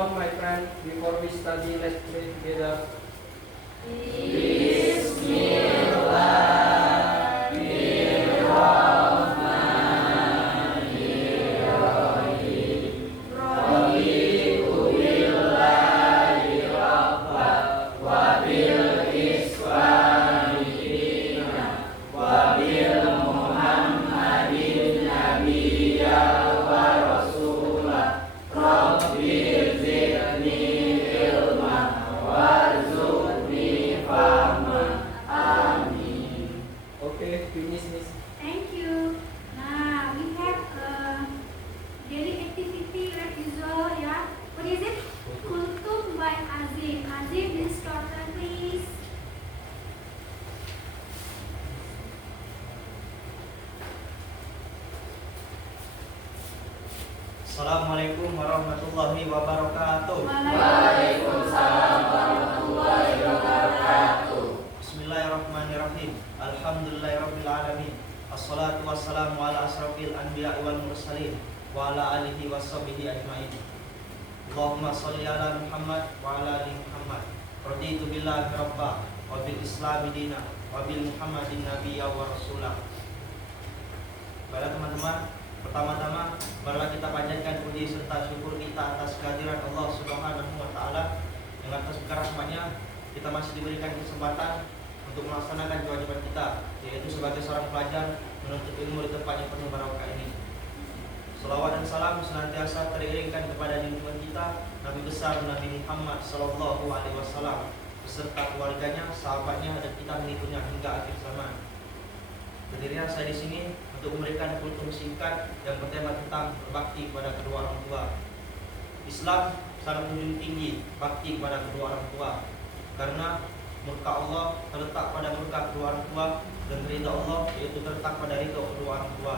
on, my friend, before we study, let's pray together. Okay, finish, Miss. Thank you. Now we have a daily activity like usual, yeah. What is it? Kultum by Azim. Azim, please start, please. Assalamualaikum warahmatullahi wabarakatuh. Waalaikumsalam warahmatullahi wabarakatuh. Bismillahirrahmanirrahim. Alhamdulillahirabbil alamin. Assalatu wassalamu ala asrofil anbiya'i wal mursalin wa ala alihi washabihi ajmain. Allahumma shalli ala Muhammad wa ala ali Muhammad. Raditu billahi rabba wa bil islami dina wa bil Muhammadin nabiyya wa rasulah. Baiklah teman-teman, pertama-tama marilah kita panjatkan puji serta syukur kita atas kehadiran Allah Subhanahu wa taala yang atas rahmat-Nya kita masih diberikan kesempatan untuk melaksanakan kewajiban kita, yaitu sebagai seorang pelajar menuntut ilmu di tempat yang penuh barokah ini. Salawat dan salam senantiasa teriringkan kepada junjungan kita Nabi besar Nabi Muhammad sallallahu alaihi wasallam beserta keluarganya, sahabatnya dan kita mengikutnya hingga akhir zaman. Berdirilah saya di sini untuk memberikan kultum singkat yang bertema tentang berbakti kepada kedua orang tua. Islam sangat menjunjung tinggi bakti kepada kedua orang tua, karena murka Allah terletak pada murka kedua orang tua dan ridha Allah yaitu terletak pada ridha kedua orang tua.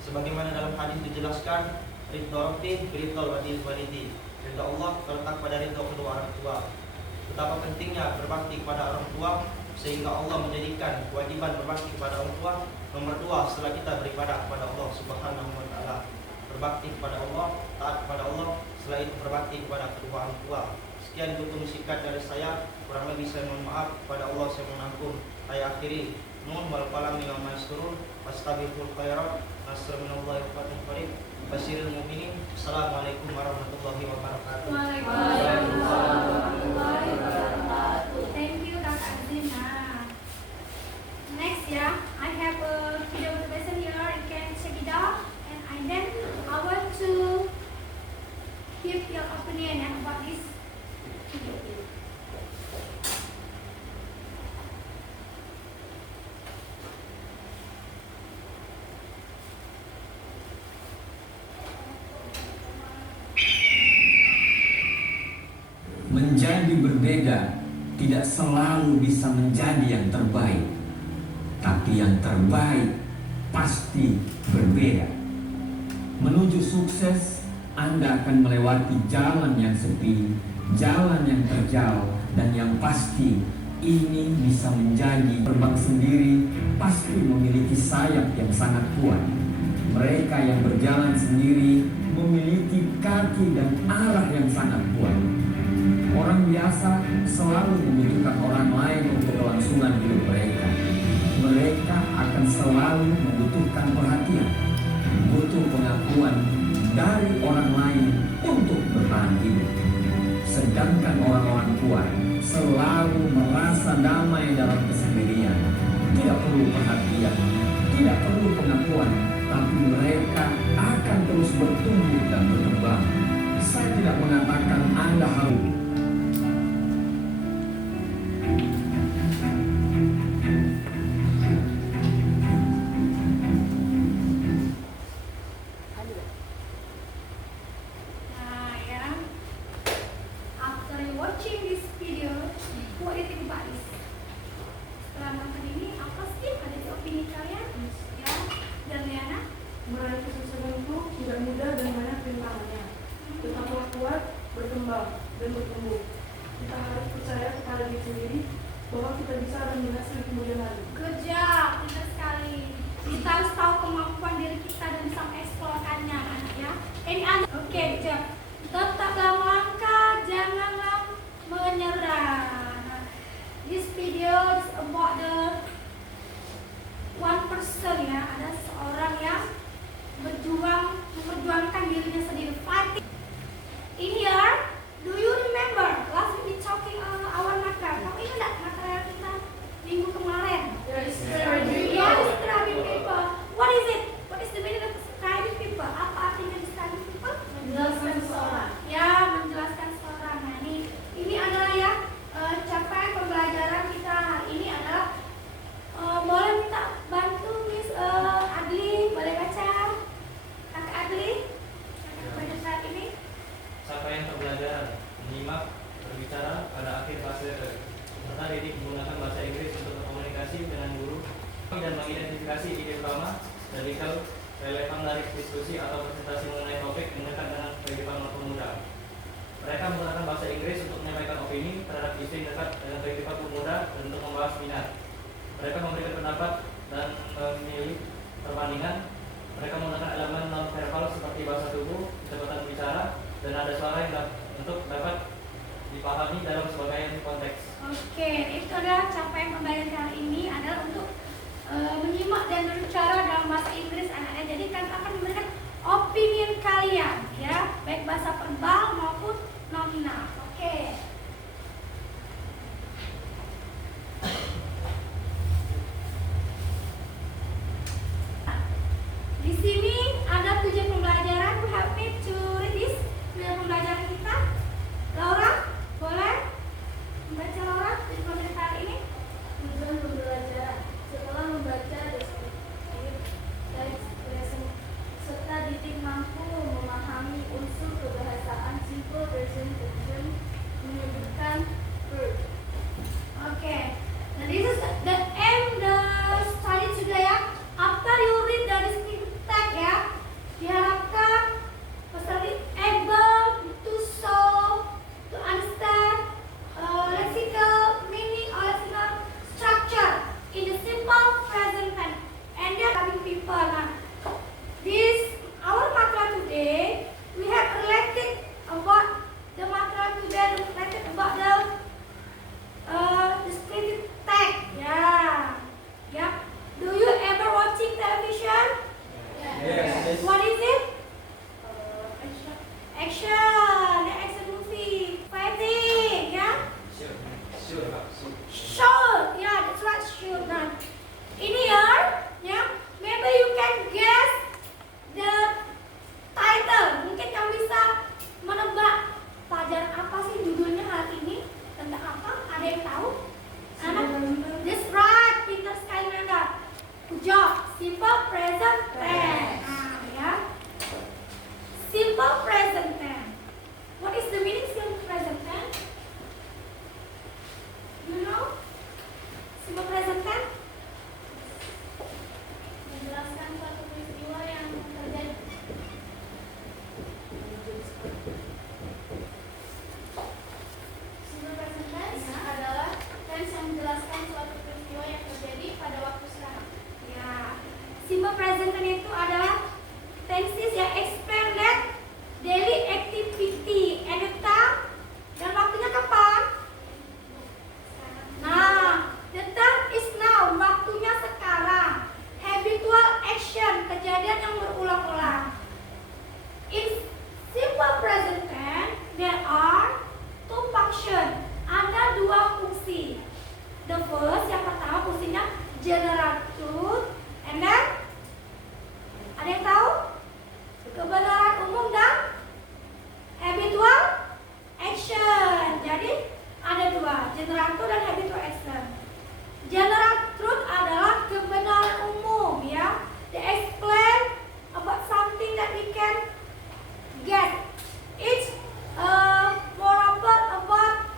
Sebagaimana dalam hadis dijelaskan, ridha Rabbi biridhal walidi. Ridha Allah terletak pada ridha kedua orang tua. Betapa pentingnya berbakti kepada orang tua, sehingga Allah menjadikan kewajiban berbakti kepada orang tua nomor 2 setelah kita beribadah kepada Allah Subhanahu wa taala. Berbakti kepada Allah, taat kepada Allah, setelah itu berbakti kepada kedua orang tua. Sekian kultum singkat dari saya, kurang lebih saya mohon maaf, kepada Allah saya mohon ampun. Saya akhiri, nun wal qalam mimma yasturun, wastabiqul khairat, nasr minallahi wa fatihul qarib, basyiril mu'minin. Assalamualaikum warahmatullahi wabarakatuh. Waalaikumsalam warahmatullahi wabarakatuh. Thank you, Dr. Azim. Next, yeah, I have a video motivation here. You can check it out. And then I want to give your opinion about this video. Menjadi berbeda tidak selalu bisa menjadi yang terbaik, tapi yang terbaik pasti berbeda. Menuju sukses, Anda akan melewati jalan yang sepi, jalan yang terjal, dan yang pasti ini bisa menjadi terbang sendiri, pasti memiliki sayap yang sangat kuat. Mereka yang berjalan sendiri memiliki kaki dan arah yang sangat kuat. Orang biasa selalu membutuhkan orang lain untuk kelangsungan hidup mereka. Mereka akan selalu membutuhkan perhatian, butuh pengakuan dari orang lain untuk bertahan hidup. Sedangkan orang-orang kuat selalu merasa damai dalam kesendirian. Tidak perlu perhatian, tidak perlu pengakuan, tapi mereka akan terus bertumbuh dan berkembang. Saya tidak mengatakan Anda harus watching this video, what do you think about this? Setelah nonton ini, apa sih ada di opini kalian? Ya, dan Liana? Meraih kesuksesan itu tidak mudah dan banyak rintangannya. Tetaplah kuat, berkembang, dan bertumbuh. Kita harus percaya kepada diri sendiri bahwa kita bisa dan berhasil di kemudian hari. Good job, benar sekali. Kita harus tahu kemampuan diri kita dan bisa mengeksplorkannya, ya. Ini Oke, good job. Tetaplah melangkah. relevan dari diskusi atau presentasi mengenai topik yang dekat dengan kehidupan pemuda. Mereka menggunakan bahasa Inggris untuk menyampaikan opini terhadap isu yang dekat dengan kehidupan pemuda dan untuk membahas minat. Mereka memberikan pendapat dan memilih perbandingan. Mereka menggunakan elemen non-verbal seperti bahasa tubuh, kecepatan bicara, dan ada suara yang untuk dapat dipahami dalam sebagian konteks. Oke, itu adalah capaian pembelajaran kali ini adalah untuk menyimak dan berbicara dalam bahasa Inggris anak-anak. Jadi kan akan memberikan opinion kalian, ya, baik bahasa verbal maupun nominal. Oke. Di sini ada 7 pembelajaran. You have me to read this. 7 pembelajaran kita. Laura, boleh membaca Laura di pembelajaran kali ini? Tujuan pembelajaran setelah membaca deskriptif teks present serta didik mampu memahami unsur kebahasaan simple present tense menyebutkan verb. Okay. Now this is the end the study today ya. After you read the descriptive text ya, diharapkan peserta able to show, to understand lexical meaning or lexical structure in the simple present tense. And they are having people. Now, this our material today we have related about the material today related about the descriptive text. Yeah. Yeah. Do you ever watching television? Yes. What is it? Action. The action movie. Fighting. Yeah. Sure. Yeah, that's right. Sure. Now, in here, yeah, maybe you can guess the title. Mungkin kamu bisa menebak pelajaran apa sih judulnya hari ini, tentang apa? Ada yang tahu? Anak? That's right. Pintar sekali Nanda. Good job. Simple present tense. Ya. Simple present tense. What is the meaning simple present tense? You know? Simple present tense? Menjelaskan suatu peristiwa yang terjadi. Simple present tense adalah tense yang menjelaskan suatu peristiwa yang terjadi pada waktu sekarang. Ya. Simple present tense itu adalah tenses yang explain that daily activity at the time dan waktunya kapan? Nah, the time is now, waktunya sekarang. Habitual action, kejadian yang berulang-ulang. In simple present tense, there are 2 functions. Ada 2 fungsi. The first, yang pertama fungsinya general truth, and then ada yang tahu? Kebenaran umum dan habitual action. Jadi ada 2, general truth dan habitual action. General truth adalah kebenaran umum, ya. They explain about something that we can get. It's moreover about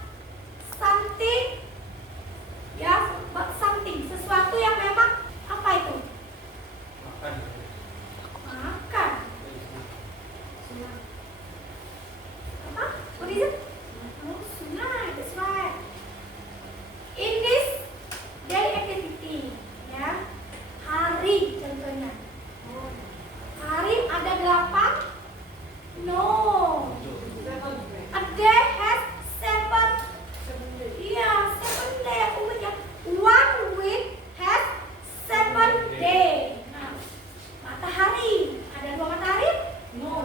something, ya, about something, sesuatu yang memang apa itu? Makan. Makan. Apa? What is it? Oh, sunat. That's right. In this daily activity, ya, hari contohnya. Hari ada 8? No. A day has 7. Iya, 7 day. Aku ingat. 1 week has 7 day. Nah, matahari. Ada 2 matahari? No.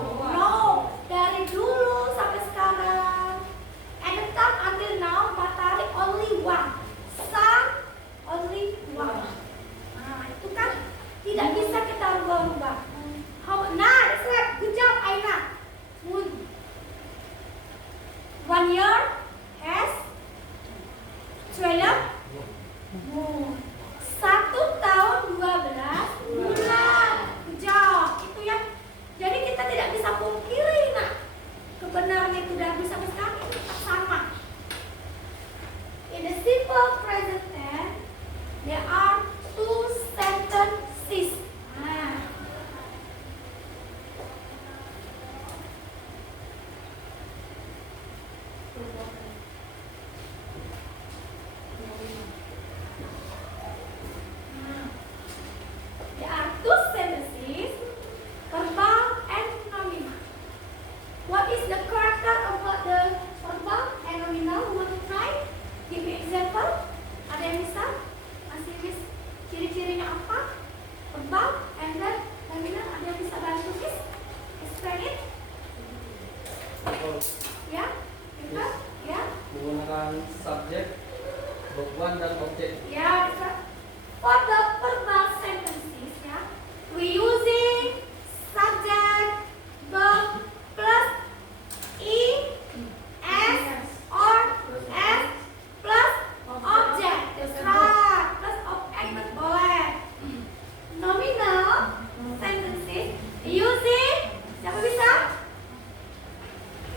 Dari dulu sampai sekarang Ya, betul? Ya, Menggunakan subjek, verb 1 dan objek. ya. Bisa. For the verbal sentences, ya, we using subject, verb plus es or s plus object. That's right. Plus object boleh. Nominal sentences using siapa bisa?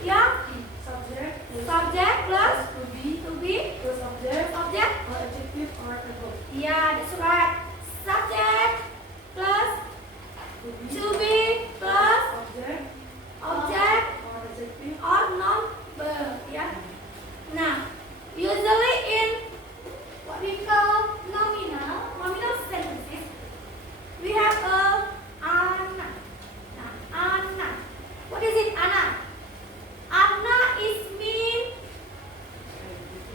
Ya, Subject plus subject plus to be plus object object. or adjective or adverb. Yeah, that's right. Subject plus to be plus Object object or adjective or noun verb. Ya. Nah, usually in what we call nominal sentences, we have a ana. Nah, ana. What is it, ana? Ana is mean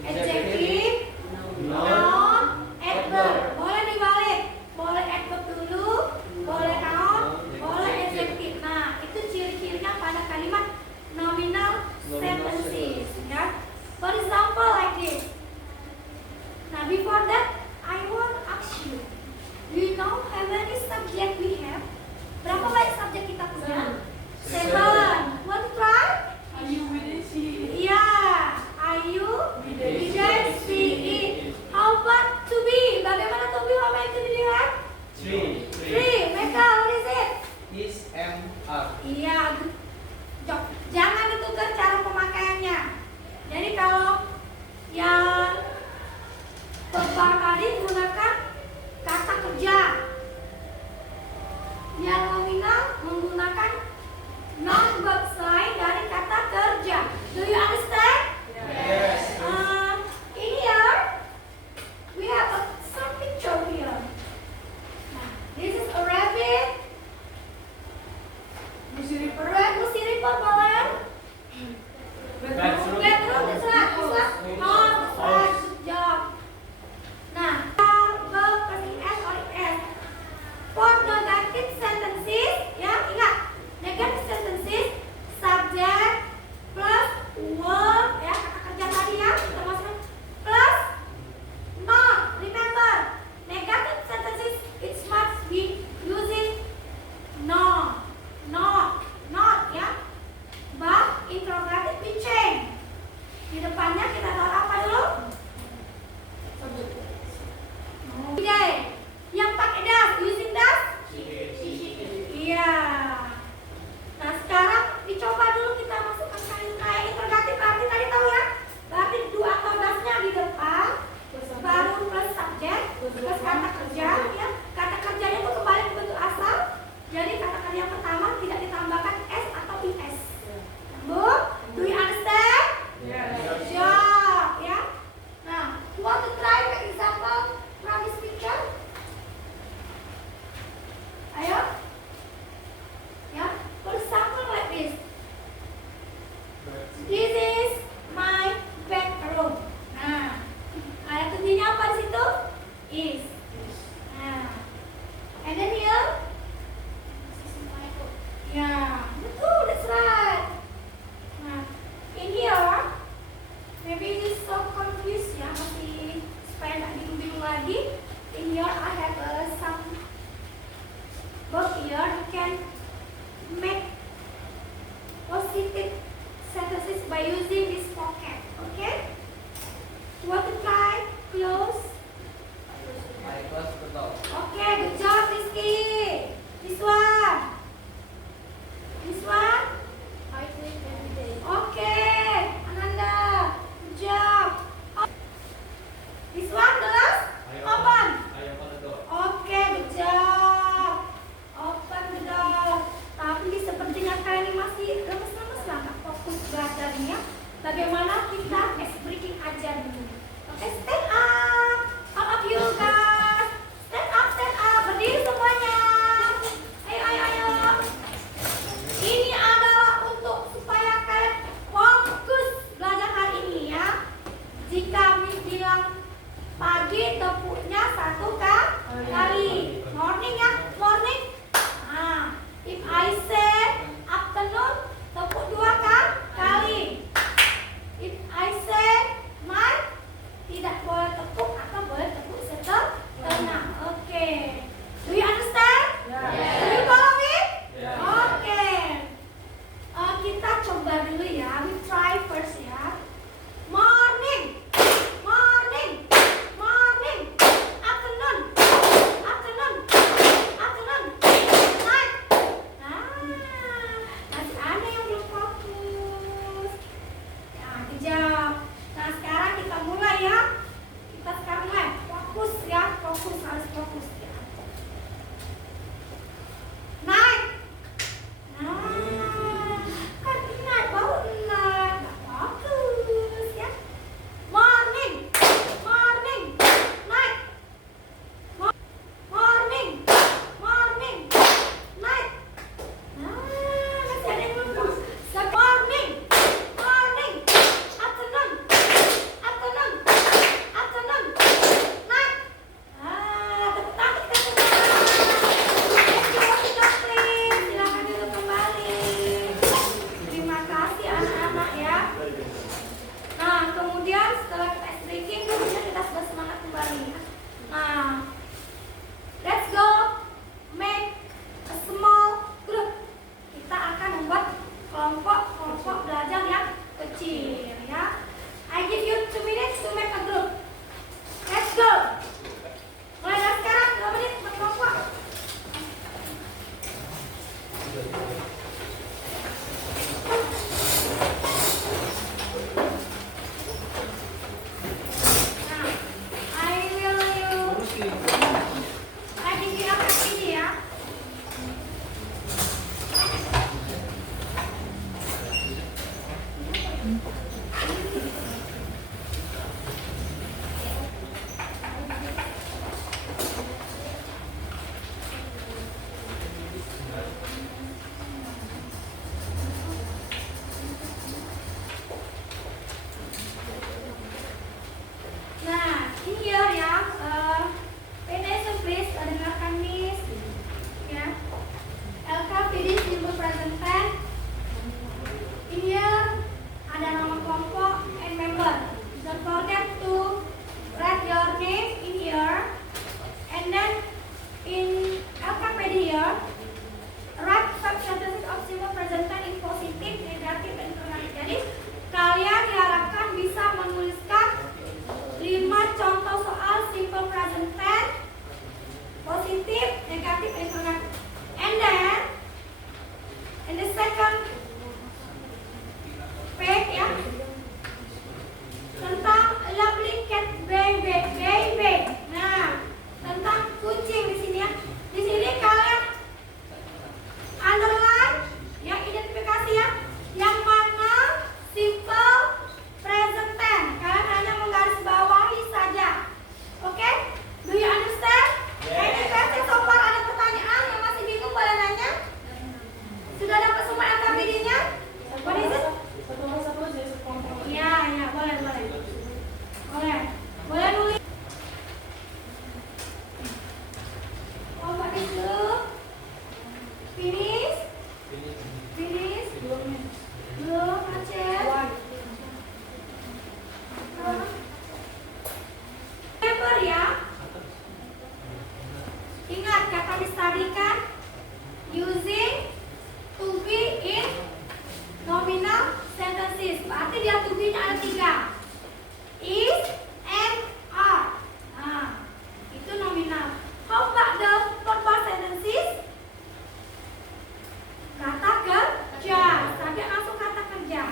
adjective, noun, adverb. Boleh dibalik. Boleh adverb dulu, boleh noun, boleh adjective. Nah, itu ciri-cirinya pada kalimat nominal sentences. Ya. For example, like this. Now, before that, I want to ask you, do you know how many subject we have? Berapa banyak subjek kita punya? 7. Want to try? Are you within she? Yeah. Are you? We did. We did see it. How about to be? Bagaimana to be? How many to be do you have? 3. 3. Michael, what is it? Is, am, are. Iya. Jangan ditukar cara pemakaiannya. Jadi kalau yang beberapa kali menggunakan kata kerja, yang nominal menggunakan noun verb selain dari kata kerja. Do you understand? Yes. In here, we have some picture here. Nah, this is a rabbit. Lucy River. Lucy River boleh? Bedroom. Bedroom, that's right. Bisa? Oh, that's right. Good job. Nah, verb plus s or s. For negative sentences, ya ingat, negative sentences, subject plus verb, ya kata kerja tadi ya, kita masukkan plus noun. Remember, negative sentences it must be using noun, not ya. But interrogative we change. Di depannya kita taruh apa dulu? Oke, yang pakai das, using das? Iya. Nah sekarang dicoba dulu kita masukkan kayak interrogatif. Berarti tadi tahu ya? Berarti dua atau dasnya di depan, baru plus subjek, plus kata kerja. Ya, kata kerjanya itu kembali ke bentuk asal. Jadi kata kerja yang pertama tidak ditambahkan s atau is. Bu, do you understand? Yes. Good job, ya. Nah, you want to try the example from this picture? Ayo. Ya, for example like this. This is my bedroom. Nah, ada kunci apa di situ? Is. Nah, and then here. Ya, betul, that's right. Nah, in here, maybe it is so confused ya, masih supaya nggak bingung-bingung lagi. In here I have some verb here. You can make positive sentences by using this pocket. Okay? You want to try? Close. Baik, kelas betul. Okay, good job, Rizky. This one. This one. I sleep every day. Okay, Ananda. Good job. This one, the last. Open. Ayo open the door. Okay, good job. Open the door. Tapi sepertinya kalian ini masih lemes-lemes lah, nggak fokus belajarnya. Nah, in here ya, pay attention please, dengarkan Miss. Ya, LKPD simple present tense. In here ada nama kelompok and member. Don't forget to write your name in here, and then in LKPD here, write 5 sentences of simple present tense in positive, negative, and affirmative. Jadi kalian diharapkan bisa menuliskan 5 contoh soal simple present tense, positif, negatif, dan affirmative. And then in the second page ya, tentang lovely cat baby. Nah, tentang kucing di sini ya. Di sini kalian underline yang identifikasi ya, yang mana simple present tense. Kalian hanya menggarisbawahi saja. Oke? Do you understand? Any question so far? Ada pertanyaan yang masih bingung boleh nanya? Sudah dapat semua LKPD-nya? What is it? Satu aja sekelompok. Iya, boleh. Boleh nulis. Kelompok itu finish. Belum, Aceh. Remember ya. Ingat kata Miss tadi kan, using to be in nominal sentences. Berarti dia to be-nya ada 3. Is and are. Nah, itu nominal. How about the purpose sentences? Kata kerja. Tadi langsung kata kerja.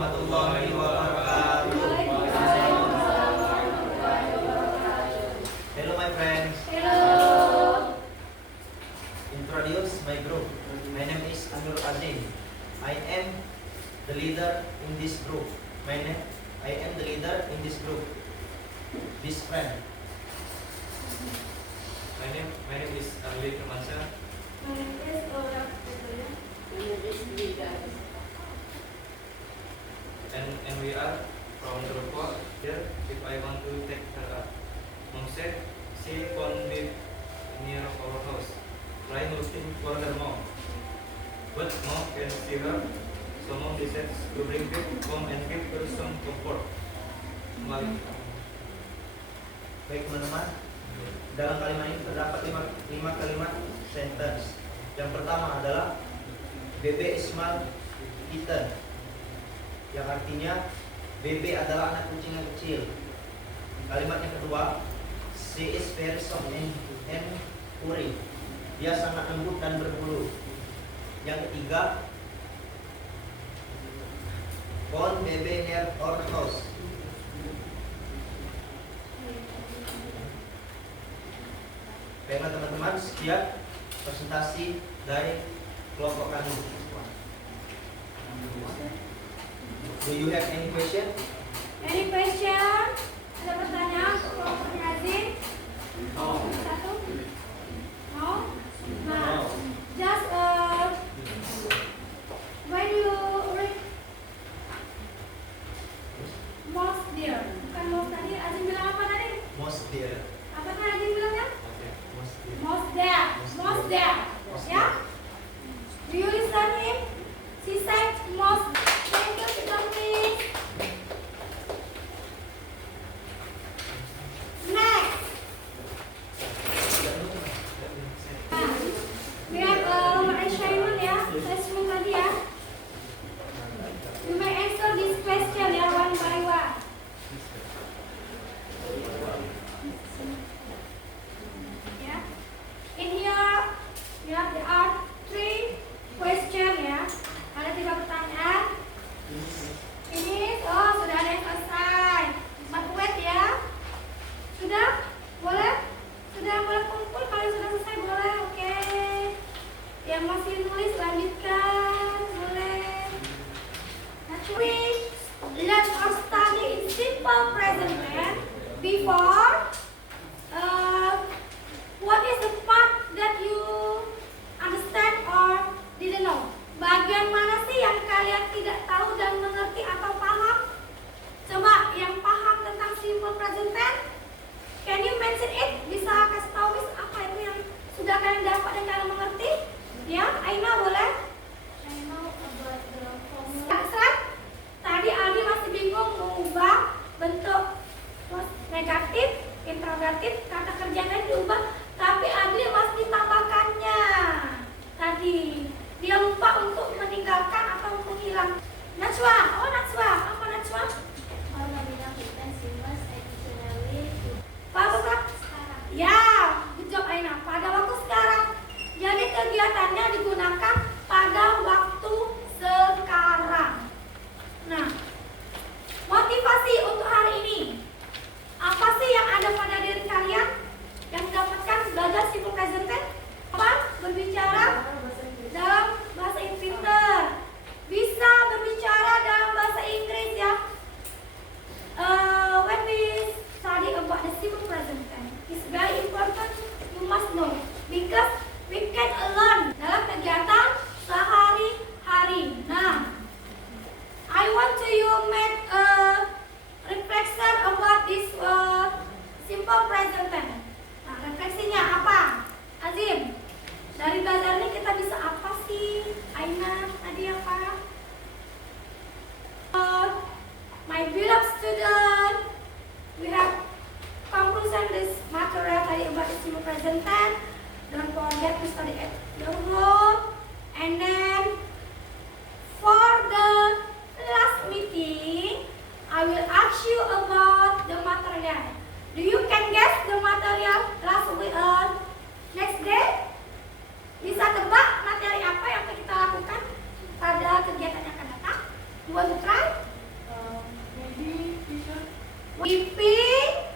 warahmatullahi wabarakatuh. Hello my friends. Hello. Introduce my group. My name is Anur Azim. I am the leader in this group. I am the leader in this group. This friend. My name is Arli Firmansyah. My name is Laura Petrina. And we are from Cirebon. Here, if I want to take her up, Mom said she found me near our house, trying looking for her mom. But mom can see her, so mom decides to bring her home and give her some comfort. Baik teman-teman, dalam kalimat ini terdapat lima kalimat sentence. Yang pertama adalah Bebe Ismail Ethan, yang artinya Bebe adalah anak kucing yang kecil. Kalimat yang kedua, she is very soft and furry, dia sangat lembut dan berbulu. Yang ketiga, found Bebe near our house. Baiklah teman-teman, sekian presentasi dari kelompok kami. Do you have any question? Any question? Ada pertanyaan untuk kelompok Azim? Satu? No? Nah, just when you read most dear, bukan most tadi, Azim bilang apa tadi? Most dear. Apa kan Azim bilangnya? Most dear. Most there, most there, ya? Do you listen him? She said most. Thank you, teacher, please. Next, we have nomor assignment ya, assessment tadi ya. You may answer this question ya, one by one. Ya. In here, ya, there are 3 question ya. Ada 3 pertanyaan. Ini, sudah ada yang selesai. But wait ya. Sudah? Boleh? Sudah boleh kumpul? Kalau sudah selesai boleh, oke. Yang masih nulis lanjutkan, boleh. Let us study in simple present tense before. What is the part that you understand or didn't know? Bagian mana sih yang kalian tidak tahu dan mengerti atau paham? Coba yang paham tentang simple present tense, can you mention it? Bisa kasih tahu apa itu yang sudah kalian dapat dan kalian mengerti? Ya, Aina boleh? I know about the formula. Aksan, tadi Aldi masih bingung mengubah bentuk negatif, interrogatif, kata kerjanya diubah, tapi Aldi masih ditambahkannya. Tadi dia lupa untuk meninggalkan atau menghilang. Najwa, apa Najwa? Kalau bilang kita simas additionally to Bagus kan? sekarang. Ya, good job Aina. Pada waktu sekarang. Jadi kegiatannya digunakan pada waktu sekarang. Nah, motivasi untuk hari ini. Apa sih yang ada pada diri kalian yang mendapatkan belajar simple present tense? Apa? Berbicara dalam bahasa Inggris. Bisa berbicara dalam bahasa Inggris ya. When we study about the simple present tense, it's very important. You must know because we can learn dalam kegiatan sehari-hari. Nah, I want to you make a reflection about this simple present tense. Nah, refleksinya apa? Azim, dari belajar ini kita bisa apa sih? Aina, tadi apa? My beloved student, we have conclusion this material tadi about the simple present tense. Don't forget to study at your home. And then for the last meeting, I will ask you about the material. Do you can guess the material last week next day? Bisa tebak materi apa yang kita lakukan pada kegiatan yang akan datang? You want to try? Weeping, teacher. Weeping